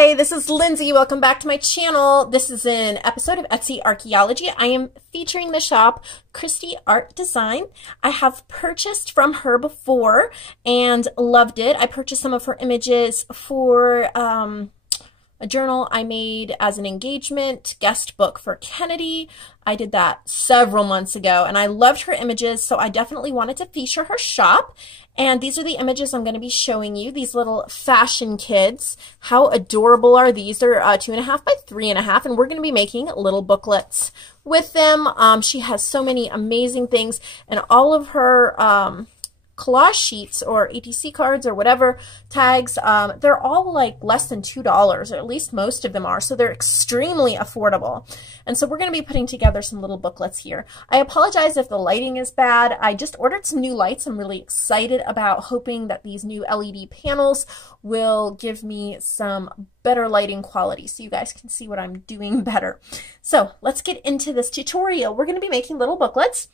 Hi, this is Lindsay. Welcome back to my channel. This is an episode of Etsy Archaeology. I am featuring the shop KristieArtDesign. I have purchased from her before and loved it. I purchased some of her images for a journal I made as an engagement guest book for Kennedy. I did that several months ago and I loved her images, so I definitely wanted to feature her shop. And these are the images I'm going to be showing you, these little fashion kids. How adorable are these? They're 2.5 by 3.5, and we're going to be making little booklets with them. She has so many amazing things, and all of her collage sheets or ATC cards or whatever tags, they're all like less than $2, or at least most of them are, so they're extremely affordable. And so we're going to be putting together some little booklets here. I apologize if the lighting is bad. I just ordered some new lights. I'm really excited about hoping that these new LED panels will give me some better lighting quality so you guys can see what I'm doing better. So let's get into this tutorial. We're going to be making little booklets,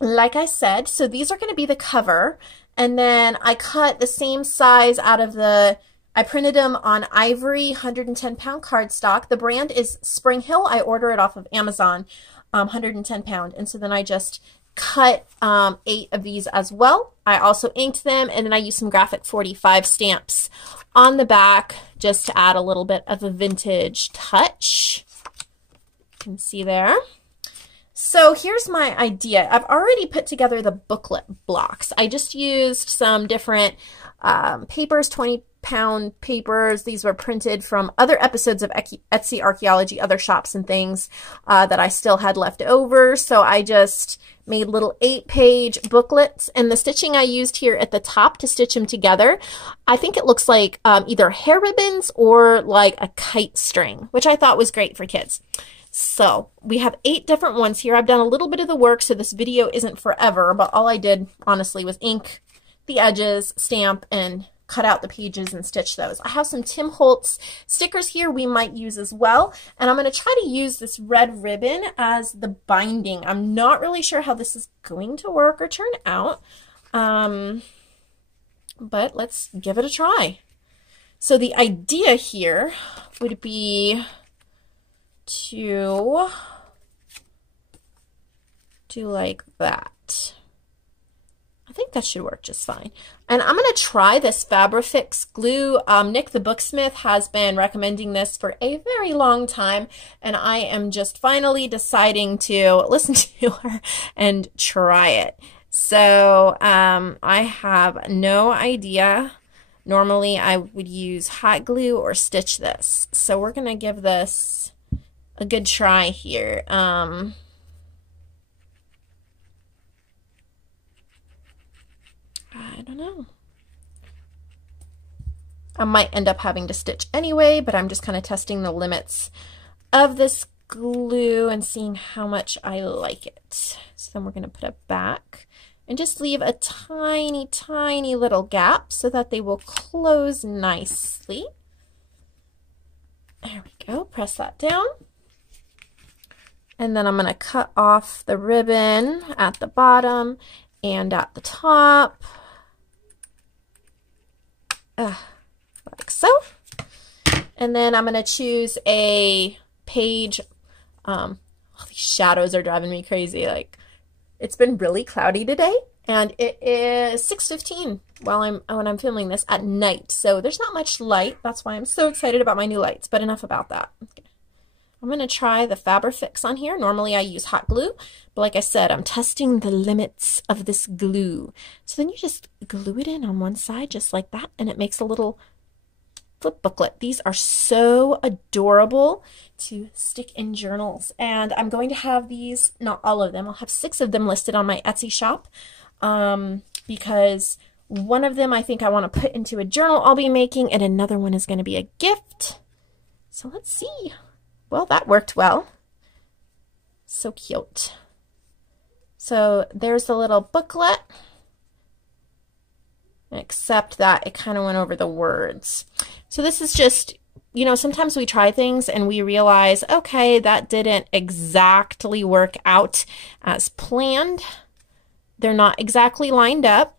like I said. So these are going to be the cover, and then I cut the same size out of the, I printed them on ivory 110-pound cardstock. The brand is Spring Hill. I order it off of Amazon, 110-pound. And so then I just cut 8 of these as well. I also inked them, and then I used some graphic 45 stamps on the back just to add a little bit of a vintage touch. You can see there. So here's my idea. I've already put together the booklet blocks. I just used some different papers, 20-pound papers. These were printed from other episodes of Etsy Archaeology, other shops and things that I still had left over. So I just made little 8-page booklets, and the stitching I used here at the top to stitch them together, I think it looks like either hair ribbons or like a kite string, which I thought was great for kids. So we have 8 different ones here. I've done a little bit of the work, so this video isn't forever, but all I did, honestly, was ink the edges, stamp, and cut out the pages and stitch those. I have some Tim Holtz stickers here we might use as well, and I'm going to try to use this red ribbon as the binding. I'm not really sure how this is going to work or turn out, but let's give it a try. So the idea here would be to do like that. I think that should work just fine. And I'm going to try this Fabrifix glue. Nick the Booksmith has been recommending this for a very long time, and I am just finally deciding to listen to her and try it. So I have no idea. Normally I would use hot glue or stitch this. So we're going to give this a good try here. I don't know. I might end up having to stitch anyway, but I'm just kind of testing the limits of this glue and seeing how much I like it. So then we're going to put it back and just leave a tiny, tiny little gap so that they will close nicely. There we go. Press that down. And then I'm going to cut off the ribbon at the bottom and at the top. Like so. And then I'm going to choose a page. Oh, these shadows are driving me crazy. Like, it's been really cloudy today, and it is 6:15 when I'm filming this at night. So there's not much light. That's why I'm so excited about my new lights, but enough about that. Okay. I'm going to try the Fabrifix on here. Normally I use hot glue, but like I said, I'm testing the limits of this glue. So then you just glue it in on one side just like that, and it makes a little flip booklet. These are so adorable to stick in journals, and I'm going to have these, not all of them, I'll have 6 of them listed on my Etsy shop, because one of them I think I want to put into a journal I'll be making, and another one is going to be a gift. So let's see. Well, that worked well. So cute. So there's the little booklet, except that it kind of went over the words. So this is just, you know, sometimes we try things and we realize, okay, that didn't exactly work out as planned. They're not exactly lined up.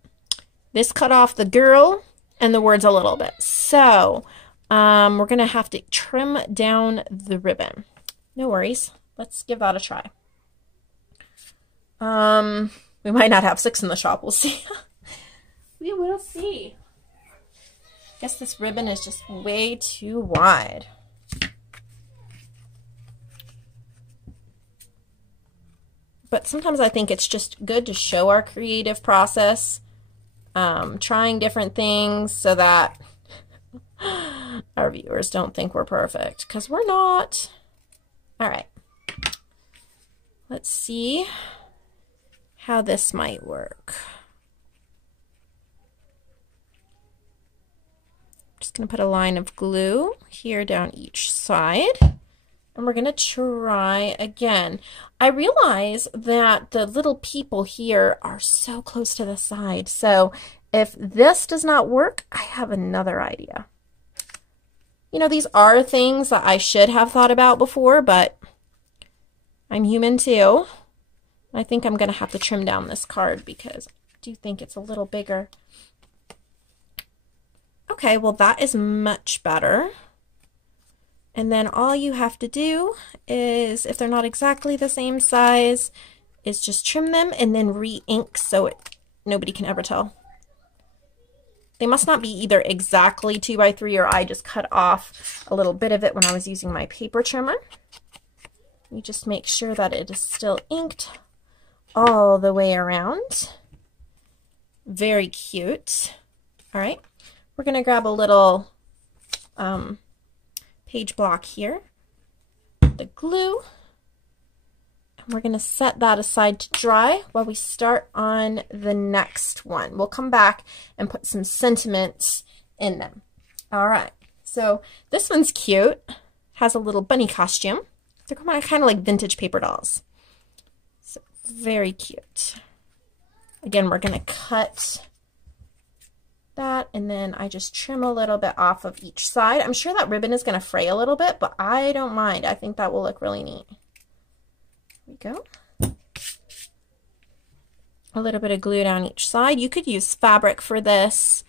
This cut off the girl and the words a little bit. So we're going to have to trim down the ribbon. No worries. Let's give that a try. We might not have 6 in the shop. We'll see. We will see. Guess this ribbon is just way too wide. But sometimes I think it's just good to show our creative process, trying different things so that our viewers don't think we're perfect, because we're not. All right. Let's see how this might work. Just going to put a line of glue here down each side. And we're going to try again. I realize that the little people here are so close to the side. So if this does not work, I have another idea. You know, these are things that I should have thought about before, but I'm human too. I think I'm going to have to trim down this card because I do think it's a little bigger. Okay, well that is much better. And then all you have to do is, if they're not exactly the same size, is just trim them and then re-ink so nobody can ever tell. They must not be either exactly 2 by 3 or I just cut off a little bit of it when I was using my paper trimmer. You just make sure that it is still inked all the way around. Very cute. All right, we're gonna grab a little page block here, the glue, and we're going to set that aside to dry while we start on the next one. We'll come back and put some sentiments in them. All right, so this one's cute, has a little bunny costume. They're kind of like vintage paper dolls. So very cute. Again, we're going to cut that, and then I just trim a little bit off of each side. I'm sure that ribbon is going to fray a little bit, but I don't mind. I think that will look really neat. There we go. A little bit of glue down each side. You could use fabric for this.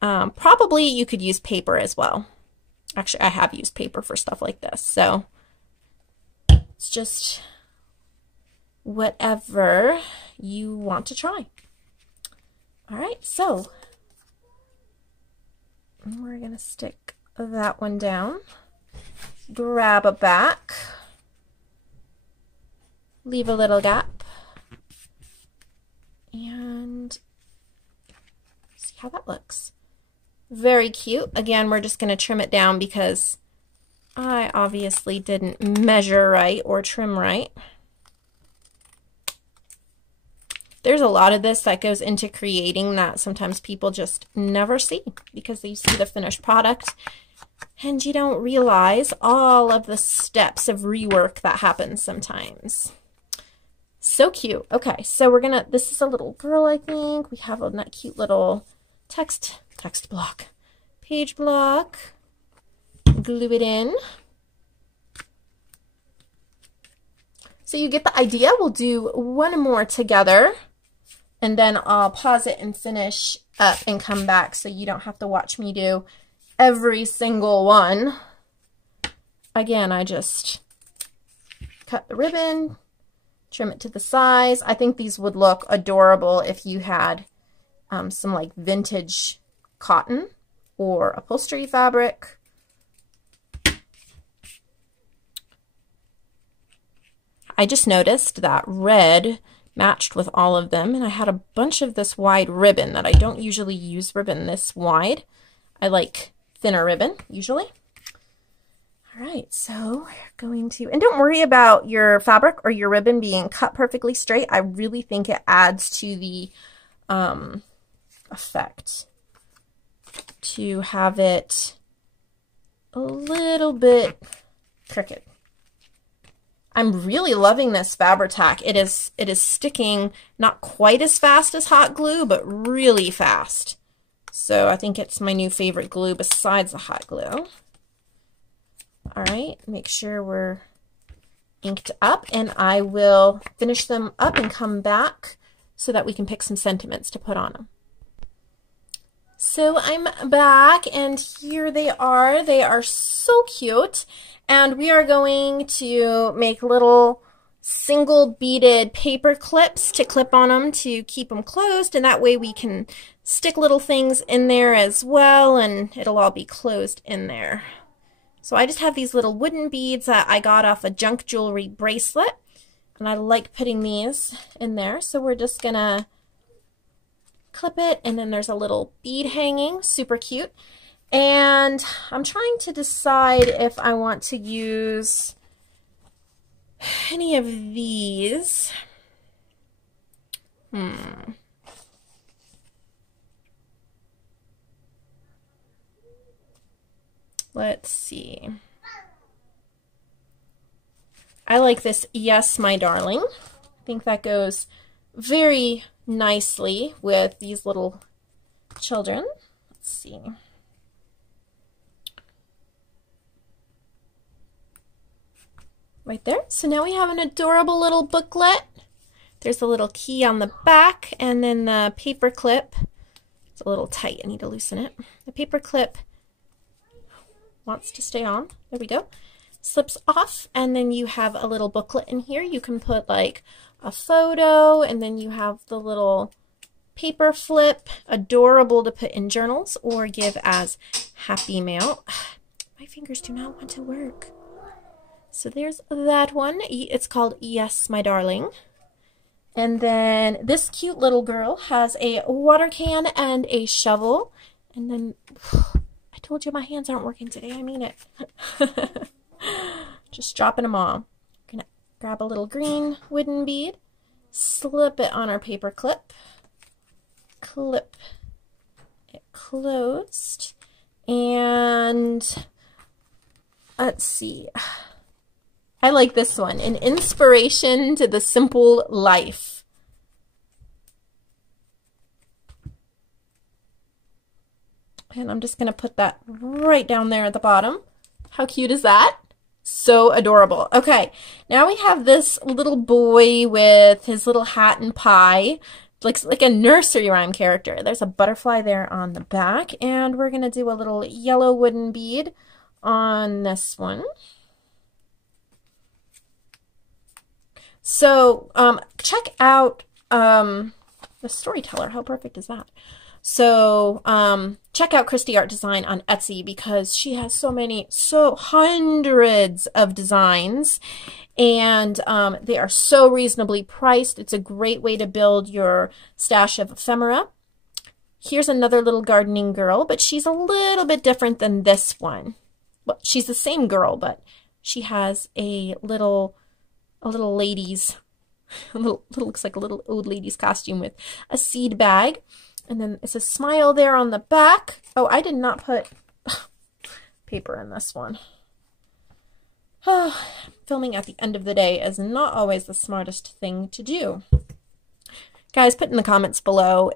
Probably you could use paper as well. Actually, I have used paper for stuff like this, so it's just whatever you want to try. All right, so we're going to stick that one down, grab a back, leave a little gap, and see how that looks. Very cute. Again, we're just going to trim it down because I obviously didn't measure right or trim right. There's a lot of this that goes into creating that sometimes people just never see because they see the finished product and you don't realize all of the steps of rework that happens sometimes. So cute. Okay, so we're gonna, this is a little girl, I think. We have a cute little text block, page block, glue it in. So you get the idea. We'll do one more together. And then I'll pause it and finish up and come back so you don't have to watch me do every single one. Again, I just cut the ribbon, trim it to the size. I think these would look adorable if you had some like vintage cotton or upholstery fabric. I just noticed that red matched with all of them, and I had a bunch of this wide ribbon that I don't usually use ribbon this wide. I like thinner ribbon usually. All right, so we're going to, and don't worry about your fabric or your ribbon being cut perfectly straight. I really think it adds to the effect to have it a little bit crooked. I'm really loving this Fabri-Tac. It is sticking not quite as fast as hot glue, but really fast. So I think it's my new favorite glue besides the hot glue. All right, make sure we're inked up, and I will finish them up and come back so that we can pick some sentiments to put on them. So I'm back and here they are. They are so cute. And we are going to make little single beaded paper clips to clip on them to keep them closed. And that way we can stick little things in there as well and it'll all be closed in there. So I just have these little wooden beads that I got off a junk jewelry bracelet. And I like putting these in there. So we're just gonna clip it, and then there's a little bead hanging, super cute. And I'm trying to decide if I want to use any of these. Let's see. I like this Yes, My Darling. I think that goes very nicely with these little children. Let's see. Right there. So now we have an adorable little booklet. There's a little key on the back and then the paper clip. It's a little tight. I need to loosen it. The paper clip wants to stay on. There we go. Slips off, and then you have a little booklet in here. You can put like a photo, and then you have the little paper flip, adorable to put in journals or give as happy mail. My fingers do not want to work. So there's that one. It's called Yes, My Darling. And then this cute little girl has a water can and a shovel. And then, I told you my hands aren't working today. I mean it. Just dropping them all. Gonna grab a little green wooden bead, slip it on our paper clip, clip it closed, and let's see. I like this one, an inspiration to the simple life. And I'm just gonna put that right down there at the bottom. How cute is that? So adorable. Okay, now we have this little boy with his little hat and pie. Looks like a nursery rhyme character. There's a butterfly there on the back, and we're gonna do a little yellow wooden bead on this one. So check out the storyteller. How perfect is that? So check out KristieArtDesign on Etsy because she has hundreds of designs, and they are so reasonably priced. It's a great way to build your stash of ephemera. Here's another little gardening girl, but she's a little bit different than this one. Well, she's the same girl, but she has a little lady's, looks like a little old lady's costume with a seed bag. And then it's a smile there on the back. Oh, I did not put paper in this one. Filming at the end of the day is not always the smartest thing to do. Guys, put in the comments below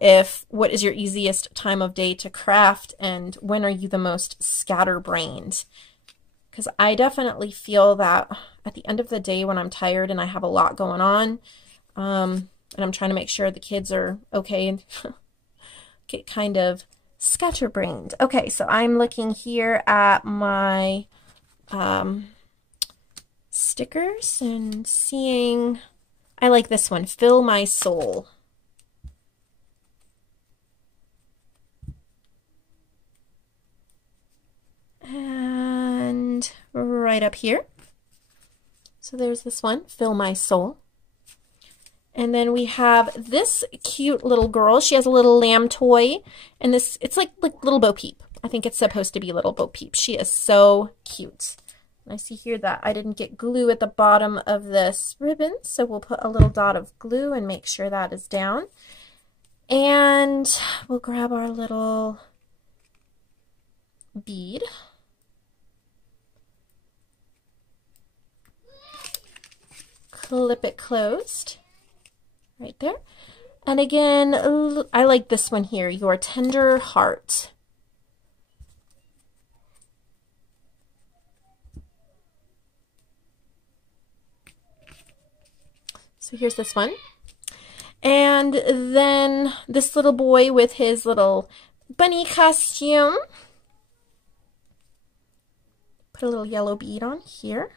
what is your easiest time of day to craft and when are you the most scatterbrained? Because I definitely feel that at the end of the day when I'm tired and I have a lot going on, and I'm trying to make sure the kids are okay, get kind of scatterbrained. Okay, so I'm looking here at my stickers and seeing, I like this one, Fill My Soul. And right up here. So there's this one, Fill My Soul. And then we have this cute little girl. She has a little lamb toy, and it's like little Bo Peep. I think it's supposed to be little Bo Peep. She is so cute. And I see here that I didn't get glue at the bottom of this ribbon, so we'll put a little dot of glue and make sure that is down. And we'll grab our little bead. Clip it closed. Right there. And again, I like this one here, Your Tender Heart. So here's this one. And then this little boy with his little bunny costume. Put a little yellow bead on here.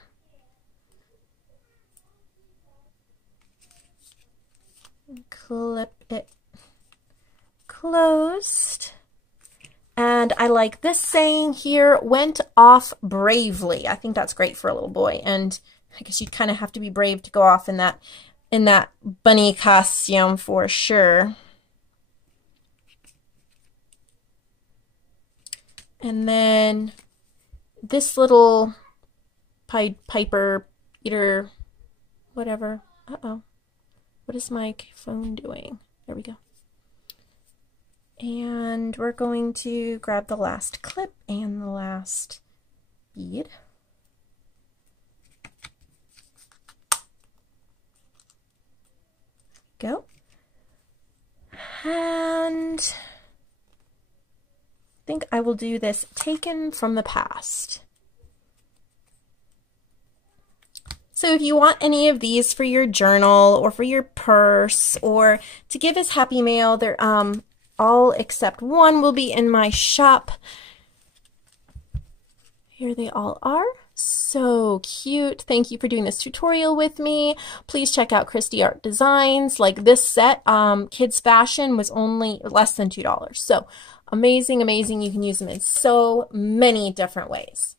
Clip it closed. And I like this saying here, went off bravely. I think that's great for a little boy. And I guess you kind of have to be brave to go off in that bunny costume for sure. And then this little Piper eater, whatever. Uh-oh. What is my phone doing? There we go. And we're going to grab the last clip and the last bead. Go. And I think I will do this taken from the past. So if you want any of these for your journal or for your purse or to give as happy mail, they're all except one will be in my shop. Here they all are. So cute. Thank you for doing this tutorial with me. Please check out Kristie Art Designs. Like this set, Kids Fashion was only less than $2. So amazing, amazing. You can use them in so many different ways.